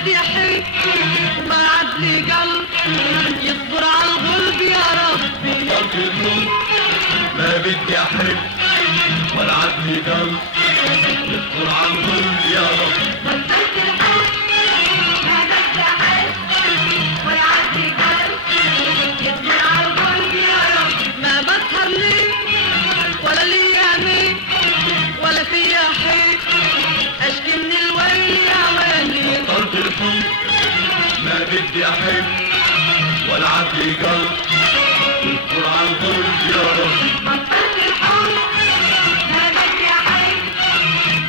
بدي احب ما عدلي قلب يصبر على الغلب يا ربي. بطلت الحب ما بدي احب ولا عدلي قلب يصبر على الغلب يا ربي. بطلت الحب ما بدي احب ولا عدلي قلب يصبر على الغلب يا ربي. ما بسهر لي ولا لي يامي ولا فيا حيل اشكي من الويل يا ويلي. بطلت الحب ما بدي احب ولا عدلي قلب يصبر على الغلب يا ربي. بطلت الحب ما بدي احب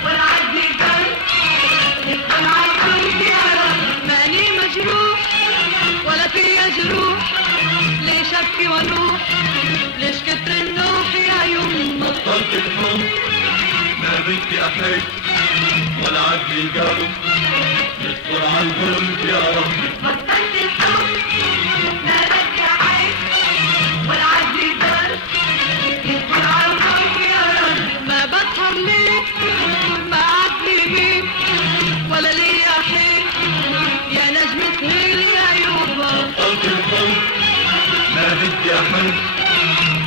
ولا عدلي قلب يصبر على الغلب يا ربي. ماني مجروح ولا فيا جروح ليش ابكي ونوح ليش كتر النوح يا يمه. بطلت الحب ما بدي احب ولا عدلي قلب يصبر على الغلب يا ربي. بطلت الحب ما بدي احب ولا عدلي قلب يصبر على الغلب يا ربي. ما بسهر ليه ما عدلي مين ولا ليا حيل يا نجم سهيل يا يوبا. بطلت الحب ما بدي احب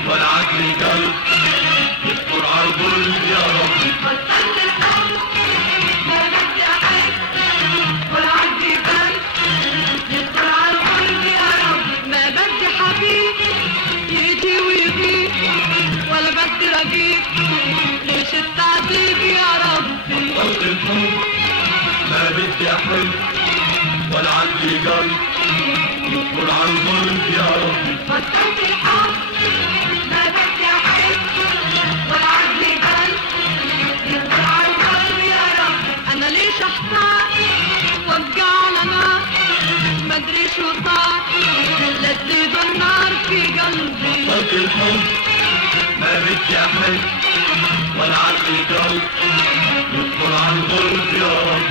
ولا عدلي قلب يصبر على الغلب يا ربي. بطلت الحب ما بدي احب ولا عدلي قلب يصبر على الغلب يا ربي. ما بدي حبيب يجي ويغيب ولا بدي رقيب ليش التعذيب يا ربي. بطلت الحب ما بدي احب ولا عدلي قلب يصبر على الغلب يا ربي. بطلت الحب ما بدي احب ولا عدلي قلب يصبر على الغلب يا ربي. انا ليش احتار وابقى على نار ما ادري شو صار لا تزيد النار في قلبي. بطلت الحب ما بدي احب ولا عدلي قلب يصبر على الغلب يا ربي.